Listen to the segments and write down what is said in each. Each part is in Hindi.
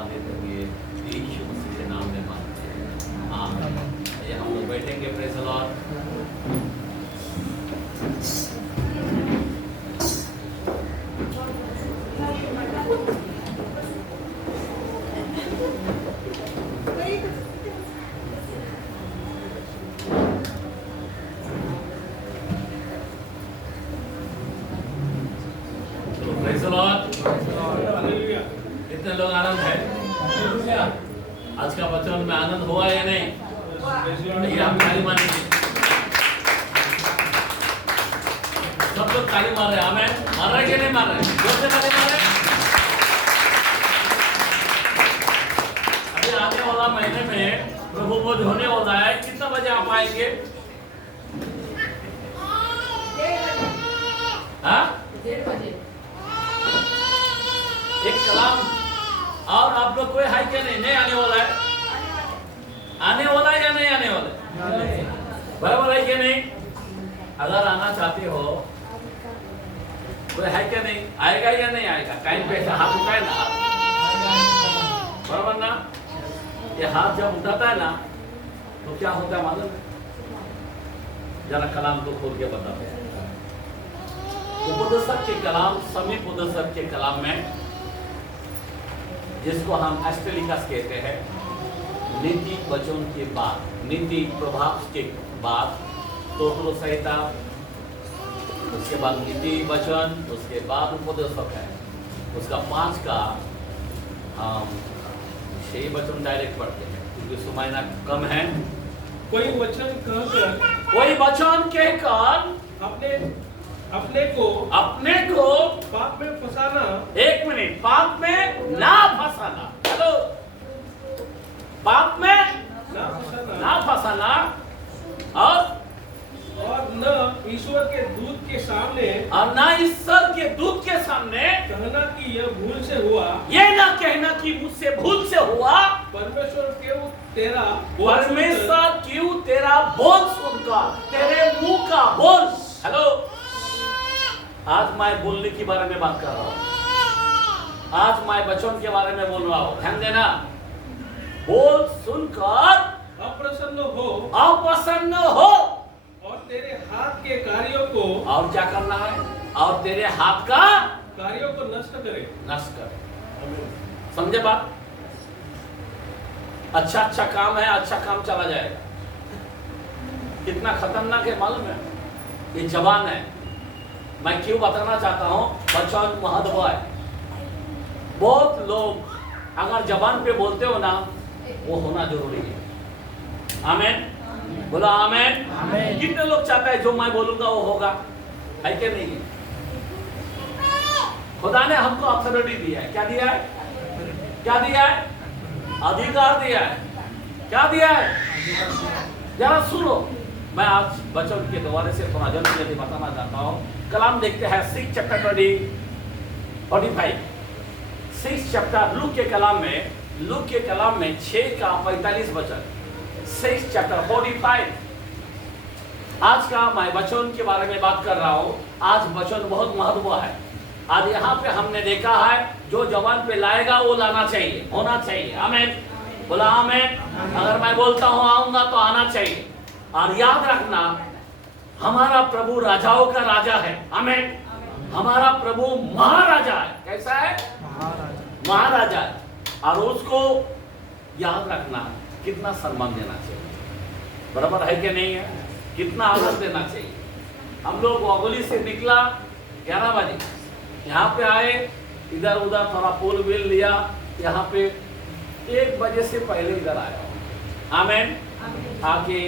दुआ देते हुए यीशु मसीह के नाम में मांगते हैं, आमीन। ये हम लोग बैठेंगे, praise the Lord. Praise the Lord. कितने लोग आनंद है? आज का वचन में आनंद हुआ या नहीं? ये हम ताली मारेंगे, सब लोग ताली मार रहे हैं। आमीन। मार रहे कि नहीं मार रहे? जोर से ताली मार रहे। अभी आने वाला महीने में प्रभु बोझ होने वाला है। कितना बजे आप आएंगे? हाँ, 1:30 बजे। एक कलाम और आप लोग कोई है क्या? नहीं आने वाला है? आने वाला है या नहीं आने वाला है? बराबर है क्या नहीं? अगर आना चाहते हो कोई है क्या नहीं? आएगा या नहीं आएगा? टाइम पे ऐसा हाथ उठाए ना, बराबर ना? ये हाथ जब उठाता है ना तो क्या होता है मालूम है? जरा कलाम को खोल के बताते हैं। उपदेशक के कलाम, समीप उपदेशक के कलाम में, जिसको हम एस्टेलिकस कहते हैं, नीति वचन के बाद, नीति प्रभाव के बाद तोतलो संहिता, उसके बाद नीति वचन, उसके बाद उपदेशक है। उसका 5 का हम 6 वचन डायरेक्ट पढ़ते हैं क्योंकि समय ना कम है। कोई वचन कहकर अपने को पाप में फंसाना, एक मिनट, पाप में ना फंसाना। हेलो, पाप में ना फंसाना और न ईश्वर के दूत के सामने, और ना ईश्वर के दूत के सामने कहना कि यह भूल से हुआ। ये ना कहना कि मुझसे भूल से हुआ। परमेश्वर क्यों तेरा बोल सुनकर, तेरे मुंह का बोल। हेलो, आज मैं बोलने के बारे में बात कर रहा हूँ। आज मैं वचन के बारे में बोल रहा हूँ, ध्यान देना। बोल सुनकर अप्रसन्न हो और तेरे हाथ के कार्यों को, और क्या करना है? और तेरे हाथ का कार्यों को नष्ट करे। समझे बात? अच्छा काम है, अच्छा काम चला जाएगा। कितना खतरनाक है मालूम है? ये जबान है। मैं क्यों बताना चाहता हूँ? वचन महत्व है। बहुत लोग अगर जबान पे बोलते हो ना, वो होना जरूरी है। आमीन, बोला आमीन। कितने लोग चाहते हैं जो मैं बोलूंगा वो होगा? है क्या नहीं? खुदा ने हमको अथॉरिटी दिया है। क्या दिया है? अधिकार दिया है। क्या दिया है? जरा सुनो, मैं आज वचन के द्वारा से थोड़ा जल्दी बताना चाहता हूँ। कलाम देखते हैं 6 चैप्टर 45, 6 चैप्टर लूक के कलाम में 6 का 45 वचन, 6 चैप्टर 45। आज का मैं वचन के बारे में बात कर रहा हूँ। आज वचन बहुत महत्व है। आज यहाँ पे हमने देखा है जो जवान पे लाएगा वो लाना चाहिए, होना चाहिए। आमीन, बोला आमीन। अगर मैं बोलता हूँ आऊंगा तो आना चाहिए। और याद रखना, हमारा प्रभु राजाओं का राजा है। आमीन। हमारा प्रभु महाराजा है। कैसा है? महाराजा है। और उसको याद रखना, कितना सम्मान देना चाहिए। बराबर है कि नहीं है? कितना आदर देना चाहिए। हम लोग वागोली से निकला 11 बजे, यहाँ पे आए, इधर उधर थोड़ा पुल बिल लिया, यहाँ पे 1 बजे से पहले इधर आया। आमीन। आके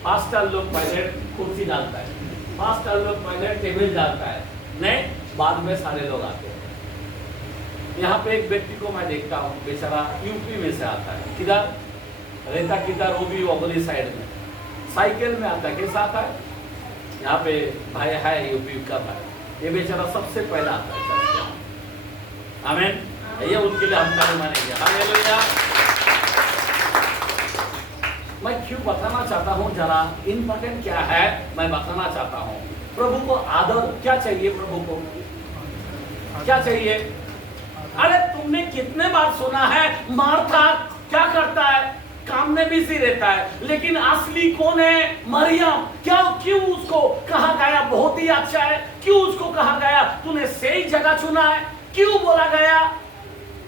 पास्टर लोग पहले कुर्सी डालता है, पास्टर लोग पहले टेबल डालता है, नहीं बाद में सारे लोग आते हैं। यहाँ पे एक व्यक्ति को मैं देखता हूँ, बेचारा यूपी में से आता है। किधर रहता? किधर? वो भी वागोली साइड में, साइकिल में आता है। कैसा आता है? यहाँ पे भाई है यूपी का भाई, ये बेचारा सबसे पहला आता है। आमीन। ये उनके लिए हम ताली मानेंगे। हालेलुया। मैं क्यों बताना चाहता हूँ, जरा इम्पोर्टेंट क्या है मैं बताना चाहता हूँ। प्रभु को आदर क्या चाहिए? प्रभु को क्या चाहिए? अरे तुमने कितने बार सुना है मार्था क्या करता है, काम में बिजी रहता है, लेकिन असली कौन है? मरियम। क्यों उसको कहा गया बहुत ही अच्छा है? क्यों उसको कहा गया तूने सही जगह चुना है? क्यों बोला गया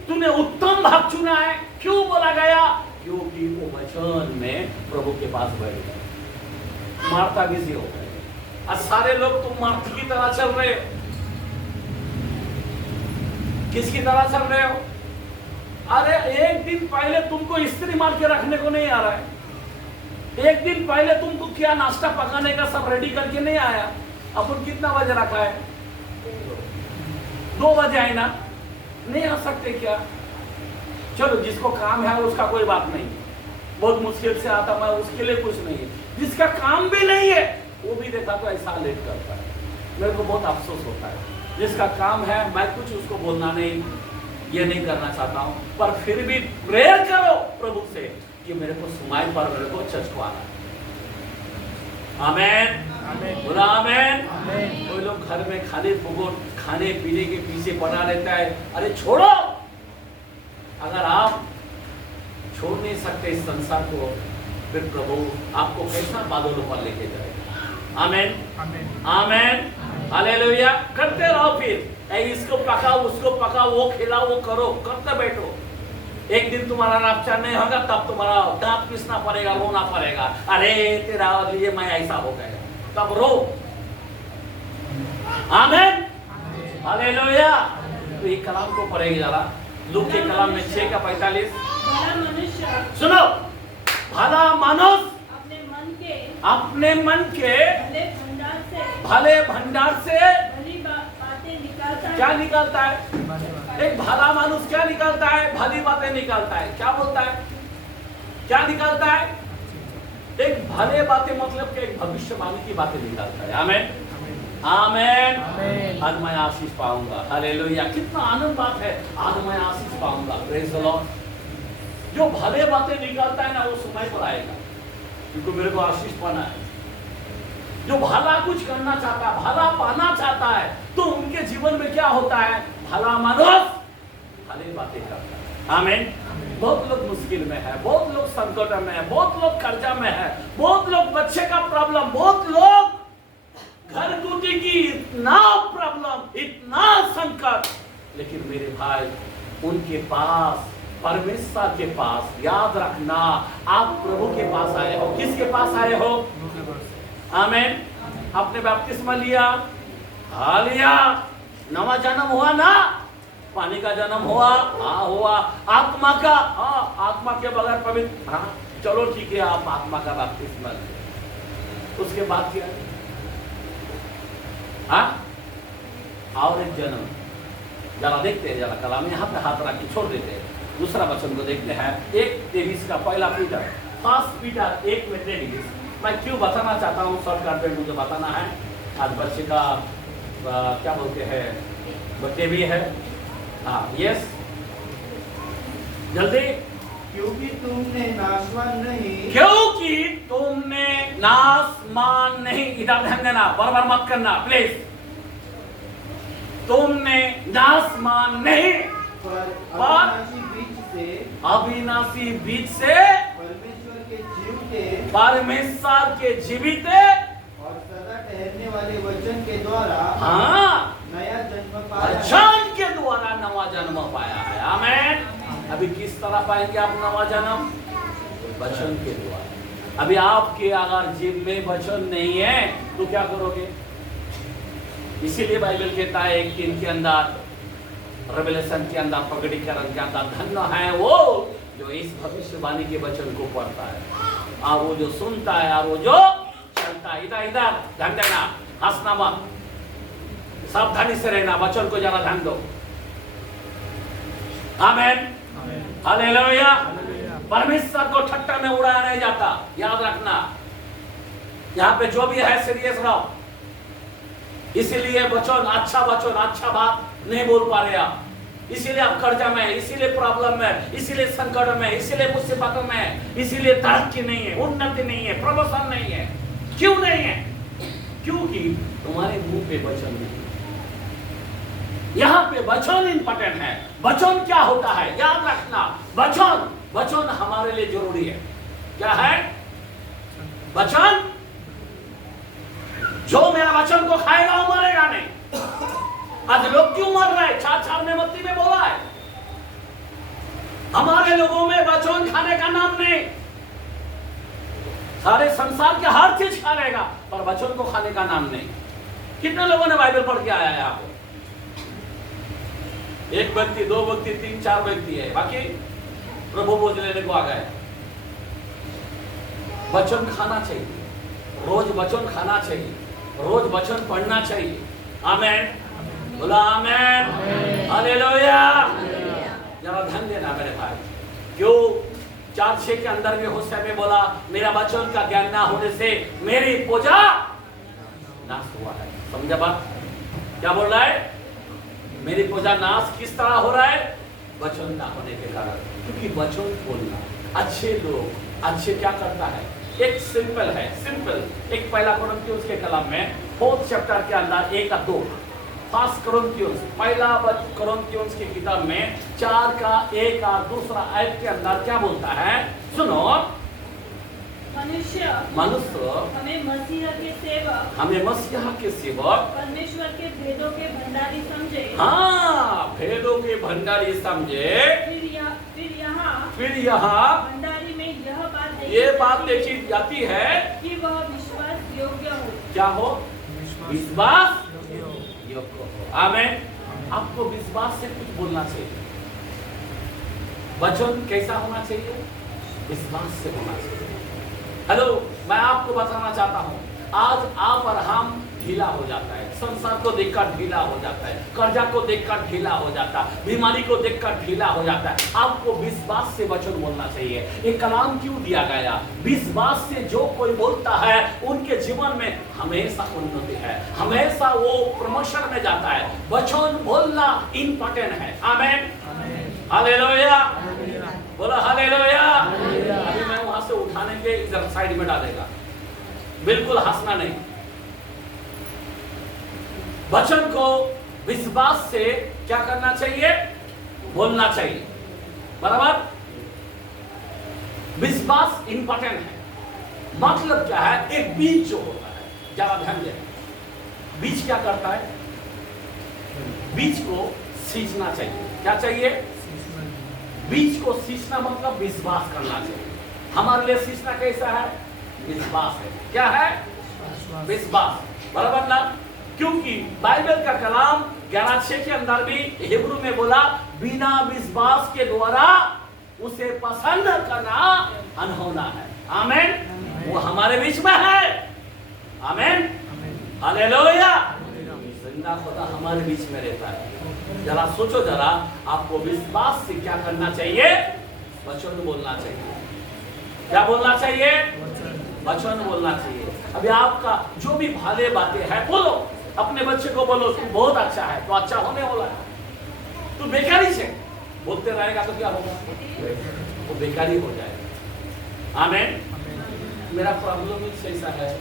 तूने उत्तम भाग चुना है? क्यों बोला गया? क्योंकि वो वचन में प्रभु के पास बैठ गए। मार्था बिजी हो गए और सारे लोग तुम मार्था की तरह चल रहे हो। किसकी तरह चल रहे हो? अरे एक दिन पहले तुमको इस्त्री मार के रखने को नहीं आ रहा है। एक दिन पहले तुमको क्या नाश्ता पकाने का सब रेडी करके नहीं आया। अपन कितना बजे रखा है? 2 बजे आए ना, नहीं आ सकते क्या? चलो जिसको काम है उसका कोई बात नहीं, बहुत मुश्किल से आता, मैं उसके लिए कुछ नहीं है। जिसका काम भी नहीं है वो भी देखा तो ऐसा लेट करता है, मेरे को बहुत अफसोस होता है। जिसका काम है मैं कुछ उसको बोलना नहीं, ये नहीं करना चाहता हूं, पर फिर भी प्रेयर करो प्रभु से कि मेरे को समय पर मेरे को चर्च को आना। आमेन, बोला आमेन। कोई लोग घर में खाली फुगोट खाने पीने के पीछे पड़ा रहता है। अरे छोड़ो, अगर आप छोड़ नहीं सकते इस संसार को, फिर प्रभु आपको कैसा बादलों पर लेके जाएगा। आमेन, आमेन, हालेलुया। करते रहो, फिर इसको पकाओ उसको पकाओ, वो खिलाओ वो करो, करते बैठो। एक दिन तुम्हारा रफ्तार नहीं होगा, तब तुम्हारा दांत पीसना पड़ेगा, रोना पड़ेगा। अरे तेरा लिए मैं ऐसा हो गया, तब रो। आमेन, हालेलुया। तो ये कलाम को पढ़ेगी जरा, लूक के कलाम में 6:45। भला मनुष्य सुनो, भला मनुष्य अपने मन के भले भंडार से भली बातें निकालता है। क्या निकालता है? एक भला मानुष क्या निकालता है? भली बातें निकालता है। क्या बोलता है? क्या निकालता है? एक भले बातें मतलब कि एक भविष्यवाणी की बातें निकालता है। आमेन, आमेन। आज मैं आशीष पाऊंगा। हालेलुया। कितना आनंद बात है, आज मैं आशीष पाऊंगा। Praise the Lord. जो भले बातें निकालता है ना, वो समय पर आएगा, क्योंकि मेरे को आशीष पाना है। जो भला कुछ करना चाहता है, भला पाना चाहता है, तो उनके जीवन में क्या होता है? भला मनुष्य भले बातें करता है। आमीन। बहुत लोग मुश्किल में है, बहुत लोग संकट में है, बहुत लोग कर्जा में है, बहुत लोग बच्चे का प्रॉब्लम, बहुत लोग घर टूटी की इतना प्रॉब्लम, इतना संकट। लेकिन मेरे भाई, उनके पास, परमेश्वर के पास, याद रखना, आप प्रभु के पास आए हो। किसके पास आए हो? आमीन। आपने बपतिस्मा लिया, हालिया, नवा जन्म हुआ ना, पानी का जन्म हुआ, हाँ हुआ, आत्मा का, हाँ आत्मा के बगैर पवित्र, हाँ चलो ठीक है, आप आत्मा का बपतिस्मा लिया। उसके बाद क्या? हाँ, और एक जन्म। जरा देखते हैं, जरा कलाम यहाँ पे हाथ रख के छोड़ देते हैं। दूसरा वचन को देखते हैं, 1:23 का पहला पीटर, 1 पीटर 1:23। मैं क्यों बताना चाहता हूँ, शॉर्टकट में मुझे बताना है। आज बच्चे का क्या बोलते हैं, बर्थडे भी है। हाँ, यस, जल्दी। क्योंकि तुमने नाशवान नहीं, क्योंकि तुमने नाशवान नहीं, इधर ध्यान देना, बार-बार मत करना प्लीज। तुमने नाशवान नहीं, अविनाशी बीज से परमेश्वर के जीवित और सदा ठहरने वाले वचन के द्वारा, हाँ, नया जन्म पाया। वचन के द्वारा नवा जन्म पाया है। आमीन। अभी किस तरह पाएंगे आप नवा जन्म? वचन के द्वारा। अभी आपके अगर जीव में वचन नहीं है तो क्या करोगे? इसीलिए बाइबल कहता है 1:3 के अंदर, रेवलेशन के अंदर, प्रकटीकरण के अंदर, धन्य है वो जो इस भविष्यवाणी के वचन को पढ़ता है, और वो जो सुनता है, और वो जो चलता है। इधर इधर ध्यान देना, हंसना मत, सावधानी से रहना, वचन को जरा ध्यान दो। आमीन, हालेलुया। परमेश्वर को ठट्टा में उड़ाया नहीं जाता, याद रखना। यहाँ पे जो भी है सीरियस रहो। इसीलिए वचन, अच्छा वचन, अच्छा बात नहीं बोल पा रहे आप, इसीलिए आप कर्जा में, इसीलिए प्रॉब्लम में, इसीलिए संकट में, इसीलिए मुसीबतों में, इसीलिए तरक्की नहीं है, उन्नति नहीं है, प्रमोशन नहीं है। क्यों नहीं है? क्योंकि तुम्हारे मुंह पे वचन नहीं। यहाँ पे वचन इंपॉर्टेंट है। वचन क्या होता है याद रखना। वचन हमारे लिए जरूरी है। क्या है वचन? जो मेरा वचन को खाएगा वो मरेगा नहीं। आज लोग क्यों मर रहे हैं? 4 ने मत्ती में बोला है हमारे लोगों में वचन खाने का नाम नहीं। सारे संसार के हर चीज खा लेगा पर वचन को खाने का नाम नहीं। कितने लोगों ने बाइबल पढ़ के आया है यहाँ पे? 1 व्यक्ति, 2 व्यक्ति, 3, 4 व्यक्ति है, बाकी प्रभु बोझ लेने को आ गए। वचन खाना चाहिए, रोज वचन खाना चाहिए, रोज वचन पढ़ना चाहिए। आमेन, बोला आमेन, हालेलुया। जरा ध्यान देना मेरे भाई। क्यों 4:6 के अंदर में होशे में बोला मेरा वचन का ज्ञान ना होने से मेरी पूजा नाश हुआ है। समझा बात? क्या बोल रहा है? मेरी पूजा नाश किस तरह हो रहा है? वचन ना होने के कारण। क्योंकि वचन बोलना अच्छे लोग अच्छे क्या करता है? एक सिंपल है, सिंपल एक पहला कोरिन्थियों के कलाम में 4th चैप्टर के अंदर 1 और 2, फर्स्ट कोरिन्थियों पहला कोरिन्थियों की किताब में 4 का 1 और 2 आयत के अंदर क्या बोलता है? सुनो, मनुष्य हमें मसीहा के सेवक परमेश्वर के भेदों के भंडारी समझे। हाँ, भेदों के भंडारी समझे। फिर यहाँ भंडारी में ये बात देखी जाती है कि वह विश्वास योग्य हो। क्या हो? विश्वास योग्य हो। आमेन। आपको विश्वास से कुछ बोलना चाहिए। वचन कैसा होना चाहिए? विश्वास से होना चाहिए। हेलो, मैं आपको बताना चाहता हूं, आज आप और हम ढीला हो जाता है, संसार को देखकर ढीला हो जाता है, कर्जा को देखकर ढीला हो जाता है, बीमारी को देखकर ढीला हो जाता है। आपको विश्वास से वचन बोलना चाहिए। एक कलाम क्यों दिया गया? विश्वास से जो कोई बोलता है उनके जीवन में हमेशा उन्नति है, हमेशा वो प्रमोशन में जाता है। वचन बोलना इंपॉर्टेंट है। आमेन, हालेलुया, बोला हालेलुया। अभी मैं वहां से उठाने के इधर साइड में डालेगा, बिल्कुल हंसना नहीं। वचन को विश्वास से क्या करना चाहिए? बोलना चाहिए। बराबर? विश्वास इंपॉर्टेंट है। मतलब क्या है? एक बीज जो होता है, जरा ध्यान दें, बीज क्या करता है? बीज को सींचना चाहिए। क्या चाहिए? बीज को सींचना मतलब विश्वास करना चाहिए। हमारे लिए सींचना कैसा है? विश्वास है। क्या है? विश्वास। बराबर ना? क्योंकि बाइबल का कलाम 11:6 के अंदर भी हिब्रू में बोला बिना विश्वास के द्वारा उसे पसंद करना अनहोना है। आमेन। वो हमारे बीच में है। आमेन, हालेलुया। जिंदा खुदा हमारे बीच में रहता है। जरा सोचो, जरा आपको विश्वास से क्या करना चाहिए? वचन बोलना चाहिए। क्या बोलना चाहिए? वचन बोलना चाहिए। अभी आपका जो भी भले बातें हैं बोलो, अपने बच्चे को बोलो तू बहुत अच्छा है, तो अच्छा होने वाला है। तू बेकारी से बोलते रहेगा तो क्या होगा? वो बेकारी हो जाएगा। आमेन। मेरा प्रॉब्लम ही ऐसा है,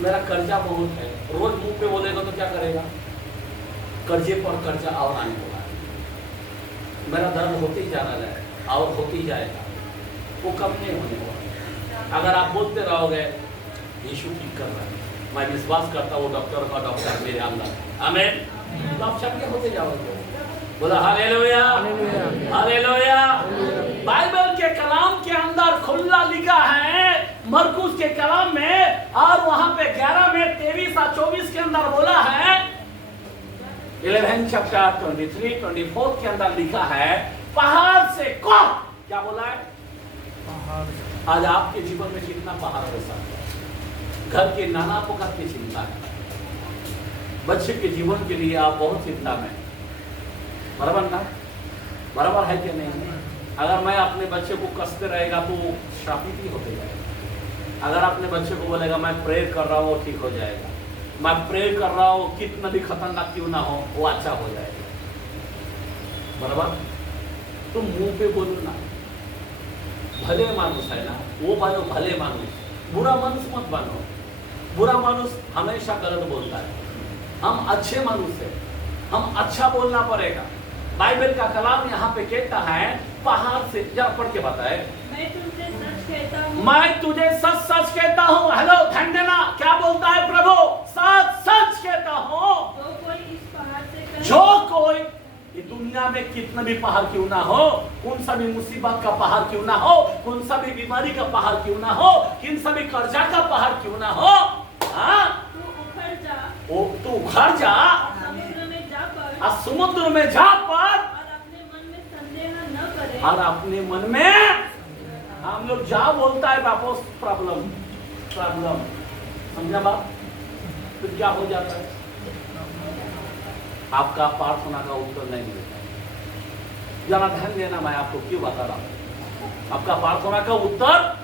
मेरा कर्जा बहुत है, रोज मुंह पे बोलेगा तो क्या करेगा? कर्जे पर कर्जा और आने वाला है। मेरा दर्द होते ही जा रहा है और होते ही जाएगा, वो कम नहीं होने वाला। अगर आप बोलते रहोगे यीशु ठीक कर रहा है, मैं विश्वास करता हूँ डॉक्टर का डॉक्टर मेरे अंदर, आमेन, तो आप शक्य होते जाओगे। बोला हालेलुया, हालेलुया। बाइबल के कलाम के अंदर खुला लिखा है मरकुस के कलाम में, और वहां पे 11 में 23 और 24 के अंदर बोला है, 11 चैप्टर 23, 24 के अंदर लिखा है पहाड़ से कौन, क्या बोला है? आज आपके जीवन में कितना पहाड़ हो सकता है? घर के नाना प्रकार की चिंता है, बच्चे के जीवन के लिए आप बहुत चिंता में, बराबर ना? बराबर है कि नहीं? अगर मैं अपने बच्चे को कसते रहेगा तो शापित ही होते जाएगा। अगर अपने बच्चे को बोलेगा मैं प्रेयर कर रहा हूँ वो ठीक हो जाएगा, मैं प्रेयर कर रहा हूँ कितना भी खतरनाक क्यों ना हो वो अच्छा हो जाएगा, बराबर? तुम मुंह पे बोलो ना, भले मानुस है ना, वो बनो भले मानुस, बुरा मानुस मत बनो। बुरा मानुस हमेशा गलत बोलता है, हम अच्छे मानुस है, हम अच्छा बोलना पड़ेगा। बाइबल का कलाम यहाँ पे कहता है पहाड़ से, जरा पढ़ के बताए। मैं तुझसे सच कहता हूँ, मैं तुझे सच सच कहता हूँ। हेलो, ध्यान देना, क्या बोलता है प्रभु? सच सच कहता हूँ। जो कोई इस पहाड़ से कहे, जो कोई, ये दुनिया में कितना भी पहाड़ क्यों ना हो, कौन सा भी मुसीबत का पहाड़ क्यों ना हो, कौन सा भी बीमारी का पहाड़ क्यों ना हो, किन सा भी कर्जा का पहाड़ क्यों ना हो, हाँ, तू उखड़ जा, तू उखड़ जा, समुद्र में जा पड़, और समुद्र में जा पड़, और अपने मन में संदेह न करे, और अपने मन में, हम लोग जा बोलता है वापस प्रॉब्लम प्रॉब्लम, समझा बात? फिर क्या हो जाता है? आपका प्रार्थना का उत्तर नहीं मिलता। जरा ध्यान देना, मैं आपको क्यों बता रहा हूं। आपका प्रार्थना का उत्तर